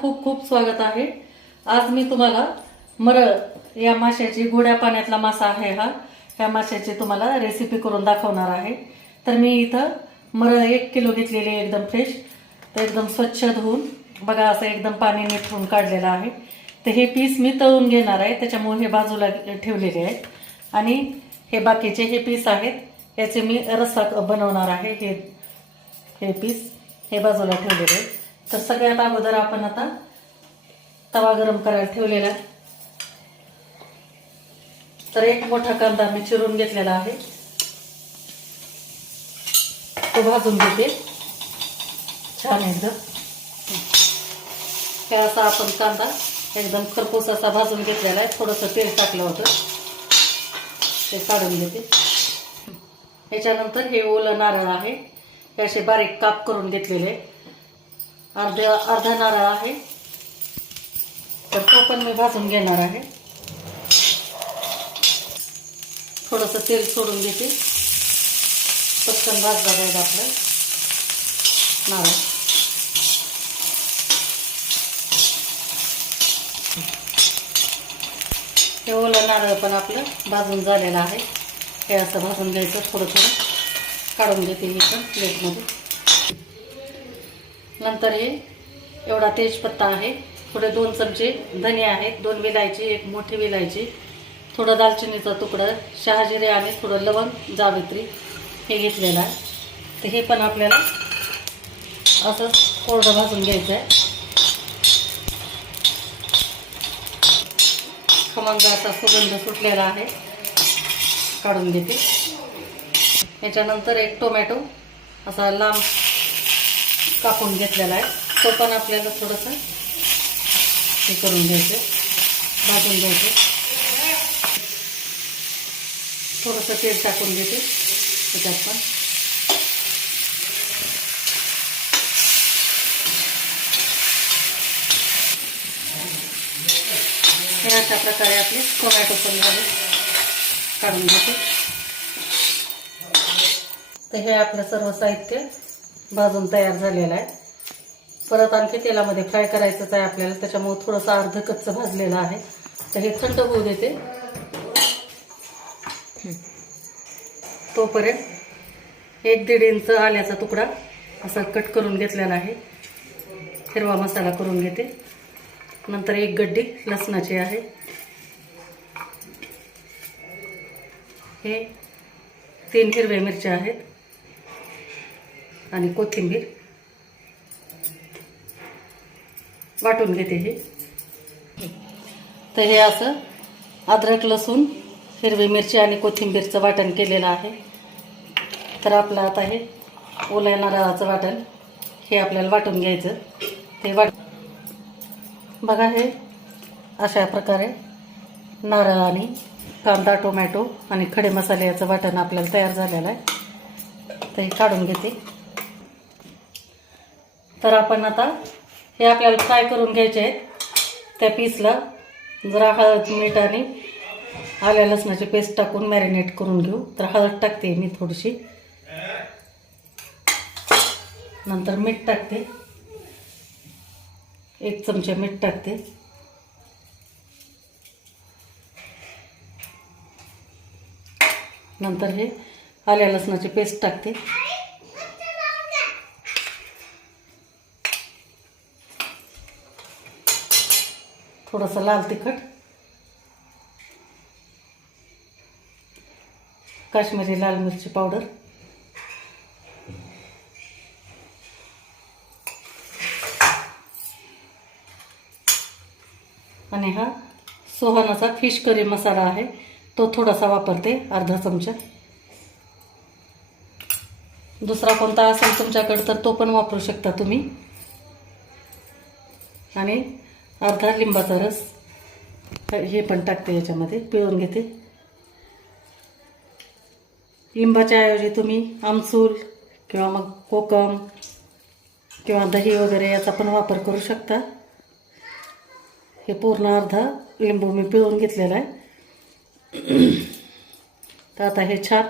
खूप खूप स्वागत आहे. आज मी तुम्हाला मरळ या माशाची गोड्या पाण्यातला मासा आहे हा. ह्या माशाची तुम्हाला रेसिपी करून दाखवणार आहे. तर मी इथं मरळ एक किलो घेतलेली आहे एकदम फ्रेश तर एकदम स्वच्छ धुवून बघा असं एकदम पाणी निथरून काढलेलं आहे. तर हे पीस मी तळून घेणार आहे त्याच्यामुळे हे बाजूला ठेवलेले आहेत. आणि हे बाकीचे हे पीस आहेत याचे मी रस्सा बनवणार आहे. हे हे पीस हे बाजूला ठेवलेले आहे तर सगळ्यात अगोदर आपण आता तवा गरम करायला ठेवलेला आहे. तर एक मोठा कांदा मी चिरून घेतलेला आहे. तो भाजून घेते. छान एकदम. हे असा आपण कांदा एकदम खरपूस असा भाजून घेतलेला आहे. थोडंसं तेल टाकलं होतं. ते काढून घेते. याच्यानंतर हे ओलं नारळ आहे. हे असे बारीक काप करून घेतलेले. अर्ध्या अर्धा नारळ आहे. तर तो पण मी भाजून घेणार आहे. थोडंसं तेल सोडून देते. पटकन भाजला जाईल आपलं नारळ. हे ओलं नारळ पण आपलं भाजून झालेलं आहे. हे असं भाजून घ्यायचं थोडं थोडं. काढून देते इथं प्लेटमध्ये नंतर हे एवढा तेजपत्ता आहे. थोडे दोन चमचे धने आहेत. दोन विलायची एक मोठी विलायची. थोडं दालचिनीचा तुकडं शहाजिरे आणि थोडं लवंग जावित्री हे घेतलेलं आहे. तर हे पण आपल्याला असं कोरडं भाजून घ्यायचं आहे. खमंगाचा सुगंध सुटलेला आहे. काढून घेते. याच्यानंतर एक टोमॅटो असा लांब कापून घेतलेला आहे. तो पण आपल्याला थोडंसं हे करून घ्यायचं भाजून घ्यायचं थोडंसं तेल टाकून घेते. त्याच्यात पण. हे अशा प्रकारे आपले टोमॅटो पण झाले. काढून घेते. तर हे आपलं सर्व साहित्य भाजून तयार झालेला आहे. परत आणखी तेलामध्ये फ्राय करायचंच आहे आपल्याला. त्याच्यामुळे थोडंसं अर्ध कच्चं भाजलेलं आहे. तर हे थंड होऊ देते. तोपर्यंत एक दीड इंच आल्याचा तुकडा असा कट करून घेतलेला आहे. हिरवा मसाला करून घेते. नंतर एक गड्डी लसणाची आहे. हे तीन हिरव्या मिरच्या आहेत. आणि कोथिंबीर. वाटून घेते हे. तर हे असं अद्रक लसूण हिरवी मिरची आणि कोथिंबीरचं वाटण केलेलं आहे. तर आपलं आता हे ओल्या नारळाचं वाटण हे आपल्याला वाटून घ्यायचं. ते वाट बघा हे अशा प्रकारे नारळ आणि कांदा टोमॅटो आणि खडे मसाले याचं वाटण आपल्याला तयार झालेलं आहे. ते काढून घेते. तर आपण आता हे आपल्याला फ्राय करून घ्यायचे आहेत. त्या पीसला जरा हळद मीठ आणि आल्या लसणाची पेस्ट टाकून मॅरिनेट करून घेऊ. तर हळद टाकते मी थोडीशी. नंतर मीठ टाकते. एक चमचे मीठ टाकते. नंतर हे आल्या लसणाची पेस्ट टाकते. थोडंसं लाल तिखट. काश्मीरी लाल मिरची पावडर. आणि हा सोहानाचा फिश करी मसाला आहे. तो थोडासा वापरते अर्धा चमचा. दुसरा कोणता असेल तुमच्याकडे तर तो पण वापरू शकता तुम्ही. आणि अर्धा लिंबाचा रस. हे पण टाकते याच्यामध्ये पिळून घेते. लिंबाच्या ऐवजी तुम्ही आमसूल किंवा मग कोकम किंवा दही वगैरे याचा पण वापर करू शकता. हे पूर्ण अर्धा लिंबू मी पिळून घेतलेला आहे. तर आता हे छान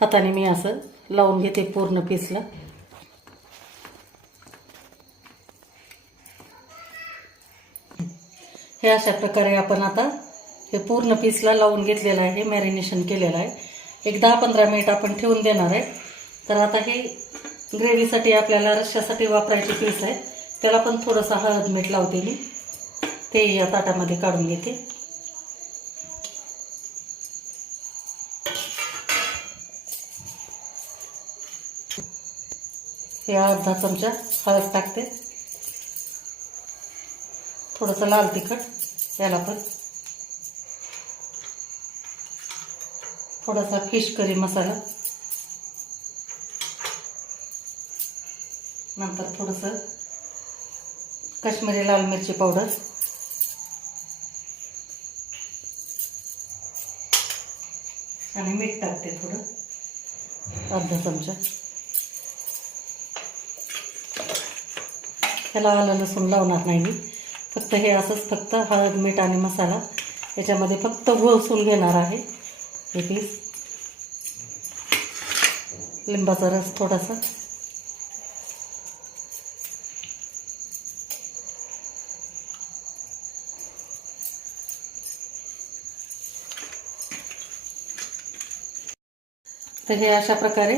हाताने मी असं लावून घेते पूर्ण पीसला हे अशा प्रकारे आपण आता हे पूर्ण पीसला लावून घेतलेलं आहे मॅरिनेशन केलेलं आहे. एक दहा पंधरा मिनिट आपण ठेवून देणार आहे. तर आता हे ग्रेव्हीसाठी आपल्याला रश्श्यासाठी वापरायचे पीस आहे. त्याला पण थोडंसं हळद मीठ लावते मी. ते या ताटामध्ये काढून घेते. हे अर्धा चमचा हळद टाकते. थोडंसं लाल तिखट याला पण. थोडासा फिश करी मसाला. नंतर थोडंसं काश्मीरी लाल मिरची पावडर. आणि मीठ टाकते थोडं अर्धा चमचा. त्याला आलं लसूण लावणार नाही मी. फक्त हे असंच फक्त हळद मीठ आणि मसाला. याच्यामध्ये फक्त घोळसून घेणार आहे. हे पीस. लिंबाचा रस थोडासा. तर हे अशा प्रकारे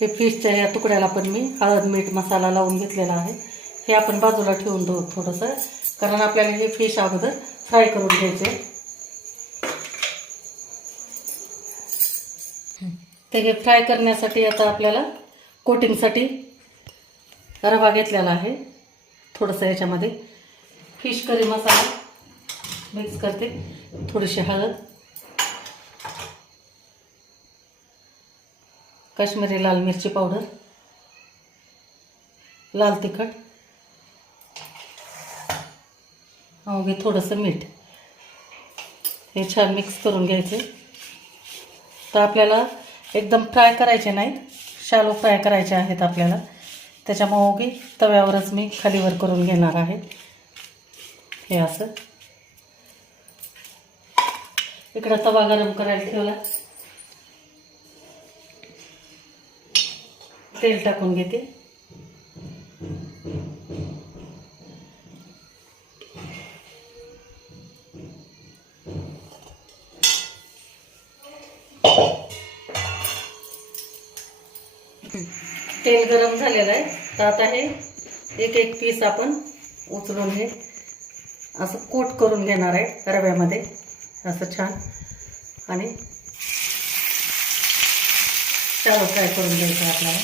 हे फिशच्या या तुकड्याला पण मी हळद मीठ मसाला लावून घेतलेला आहे. हे आपण बाजूला ठेवून देऊ थोडंसं कारण आपल्याला हे फिश अगोदर फ्राय करून घ्यायचे तर हे फ्राय करण्यासाठी आता आपल्याला कोटिंगसाठी रवा घेतलेला आहे. थोडंसं याच्यामध्ये फिश करी मसाला मिक्स करते. थोडीशी हळद काश्मीरी लाल मिरची पावडर लाल तिखट अवघे थोडंसं मीठ. हे छान मिक्स करून घ्यायचे. तर आपल्याला एकदम फ्राय करायचे नाहीत. शालो फ्राय करायचे आहेत आपल्याला. त्याच्यामुळं ओगी तव्यावरच मी खालीवर करून घेणार आहे. हे असं. इकडं तवा गरम करायला ठेवला. तेल टाकून घेते. तेल गरम झालेलं आहे. तर आता हे एक एक पीस आपण उचलून हे असं कोट करून घेणार आहे रव्यामध्ये. असं छान. आणि चालू फ्राय करून घ्यायचं आपल्याला.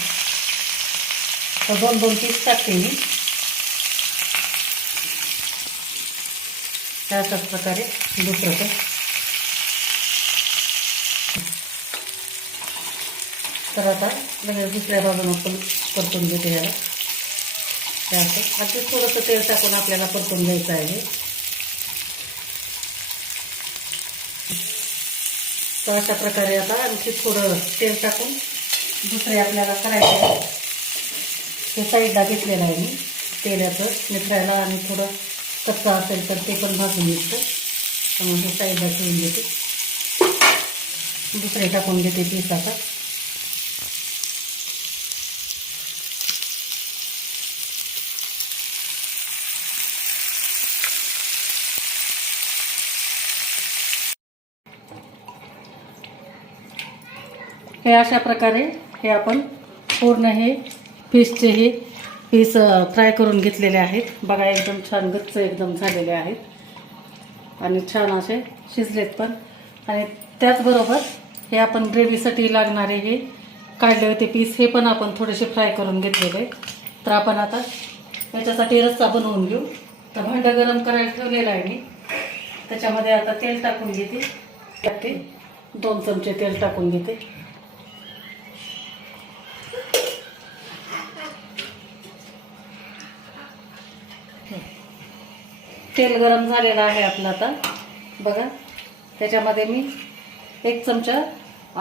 तर दोन दोन पीस टाकते मी. त्याच प्रकारे दुसरं तर आता लगेच दुसऱ्या बाजूनं पण परतून घेते याला. त्याचं अगदी थोडंसं तेल टाकून आपल्याला परतून घ्यायचं आहे. तर अशा प्रकारे आता आणखी थोडं तेल टाकून दुसरे आपल्याला करायचं आहे. हे साईडला घेतलेलं आहे मी. तेलाचं निथरायला आणि थोडं कच्चा असेल तर ते पण भाजून घेतं. त्यामुळे हे साईडला ठेवून घेते. दुसरे टाकून घेते पीस आता. हे अशा प्रकारे हे आपण पूर्ण हे फिशचे हे पीस फ्राय करून घेतलेले आहेत. बघा एकदम छान गच्च एकदम झालेले आहेत. आणि छान असे शिजलेत पण. आणि त्याचबरोबर हे आपण ग्रेव्हीसाठी लागणारे हे काढले होते पीस हे पण आपण थोडेसे फ्राय करून घेतलेले. तर आपण आता याच्यासाठी रस्सा बनवून घेऊ. तर भांडं गरम करायला ठेवलेलं आहे मी. त्याच्यामध्ये आता तेल टाकून घेते. त्यात दोन चमचे तेल टाकून घेते. तेल गरम झालेलं आहे आपलं आता. बघा त्याच्यामध्ये मी एक चमचा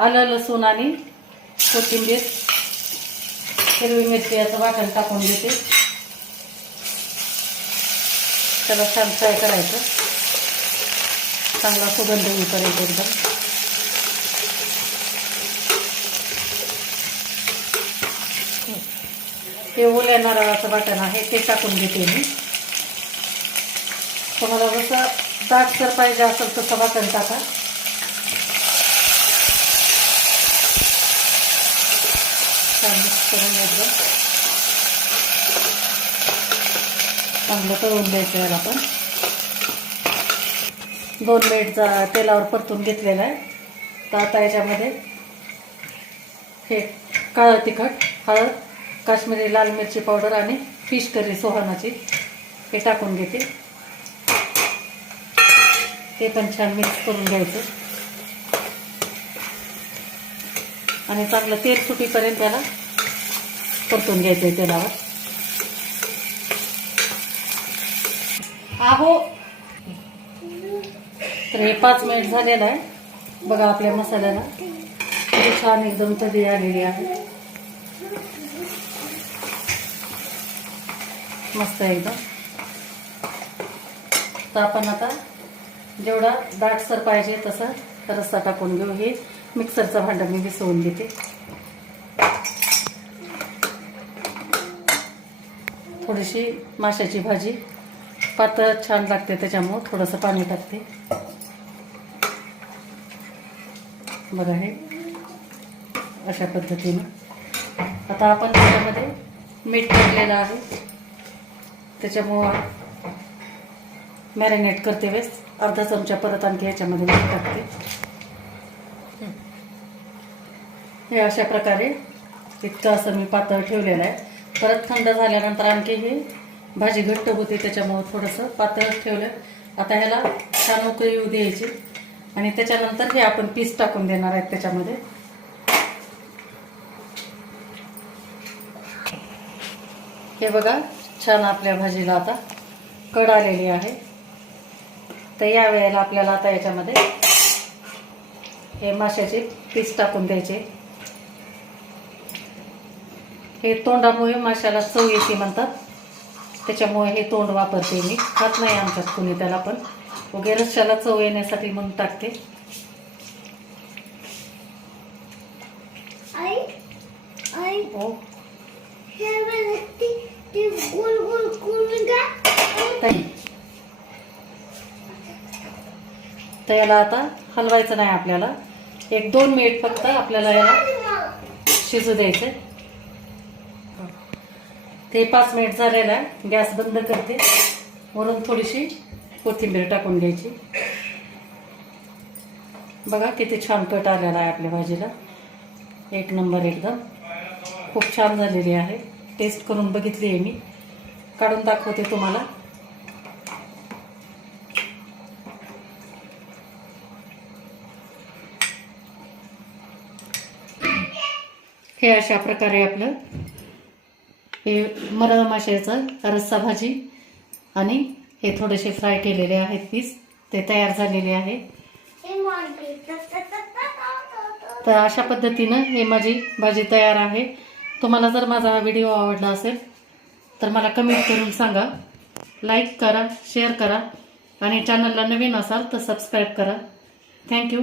आलं लसूण आणि कोथिंबीर हिरवी मिरची याचं वाटण टाकून घेते त्याला छान फ्राय करायचं. चांगला सुगंध करायचं एकदम. हे ओल्या नारळाचं वाटण आहे ते टाकून घेते मी. तुम्हाला जसं दाटसर पाहिजे असेल तसं वाटण टाका. चांगलं करून चांगलं तळून द्यायचं याला पण. दोन मिनिटचा तेलावर परतून घेतलेला आहे. तर आता याच्यामध्ये हे काळं तिखट हळद काश्मीरी लाल मिरची पावडर आणि फिश करी सोहानाची हे टाकून घेते. ते पण छान मिक्स करून घ्यायचं. आणि चांगलं तेल सुटीपर्यंत त्याला परतून घ्यायचं आहे तेलावर. आहो! तर हे पाच मिनिट झालेलं आहे. बघा आपल्या मसाल्याला. छान एकदम तरी आलेली आहे. मस्त एकदम. तर आपण आता जेवढा दाटसर पाहिजे तसा रस्सा टाकून घेऊ. हे मिक्सरचं भांडं मी विसवून घेते थोडीशी माशाची भाजी. पातळ छान लागते त्याच्यामुळं थोडंसं पाणी टाकते. बघा हे अशा पद्धतीने. आता आपण त्याच्यामध्ये मीठ टाकलेलं आहे. त्याच्यामुळं मॅरिनेट करते वेळेस. अर्धा चमचा परत आणखी याच्यामध्ये मीठ टाकते. हे अशा प्रकारे इतकं असं मी पातळ ठेवलेलं आहे. परत थंड झाल्यानंतर आणखी ही भाजी घट्ट होती त्याच्यामुळं थोडंसं पातळ ठेवलं. आता ह्याला छान उकळी येऊ द्यायची. आणि त्याच्यानंतर हे आपण पीस टाकून देणार आहेत त्याच्यामध्ये. हे बघा छान आपल्या भाजीला आता कड आलेली आहे. तर या वेळेला आपल्याला आता याच्यामध्ये हे माशाचे पीस टाकून द्यायचे. हे तोंडामुळे माशाला चव येते म्हणतात. त्याच्यामुळे हे तोंड वापरते मी. खात नाही आमच्यात कुणी त्याला पण. उगे रश्श्याला चव येण्यासाठी म्हणून टाकते. आई आई. ओ हे बघ, ती ती गोल गोल कुलगा ताई तर याला आता हलवायचं नाही आपल्याला. एक दोन मिनिट फक्त आपल्याला याला शिजू द्यायचं ते पाच मिनिट झालेलं आहे. गॅस बंद करते. वरून थोडीशी कोथिंबीर टाकून घ्यायची. बघा किती छान कट आलेला आहे आपल्या भाजीला. एक नंबर एकदम. खूप छान झालेली आहे. टेस्ट करून बघितली आहे मी. काढून दाखवते तुम्हाला. हे अशा प्रकारे आपलं हे मरळ माशाचं रस्सा भाजी आणि हे थोडेसे फ्राय केलेले आहेत पीस. ते तयार झालेले आहे. तर अशा पद्धतीनं हे माझी भाजी तयार आहे. तुम्हाला जर माझा हा व्हिडिओ आवडला असेल तर मला कमेंट करून सांगा. लाईक करा शेअर करा आणि चॅनलला नवीन असाल तर सबस्क्राईब करा. थँक्यू